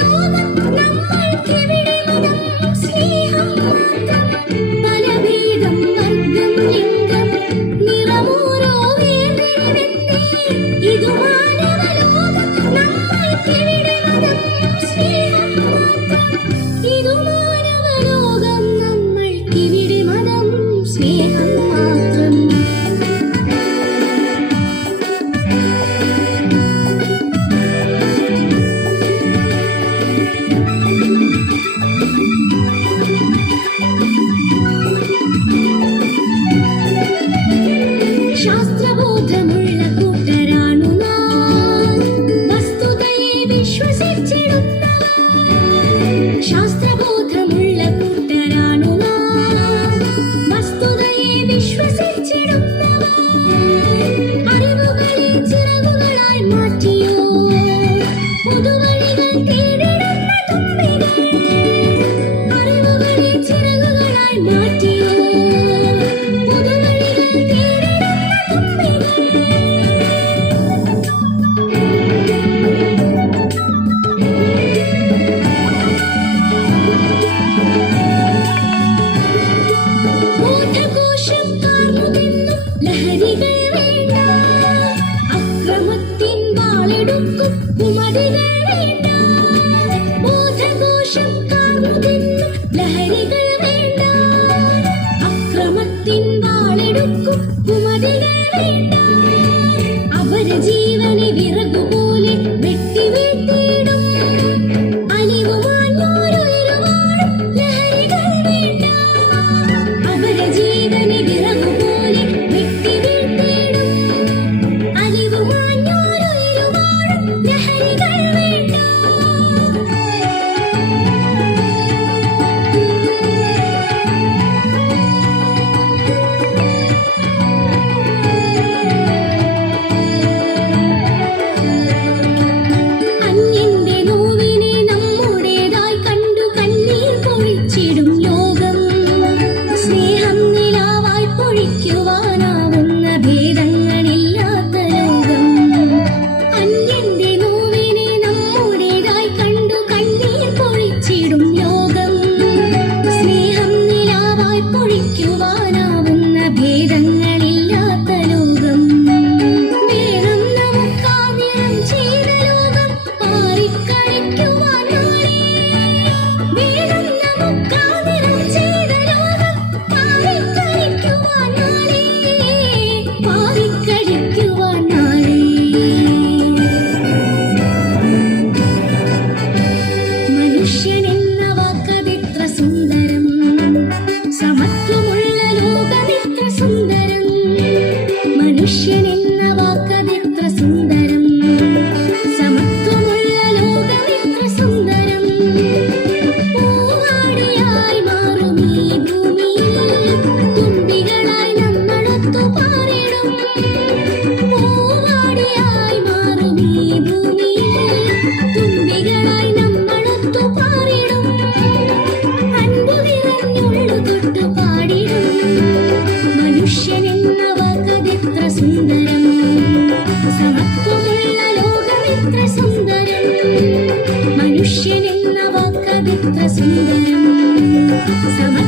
ನಮ್ಮ لهري Sama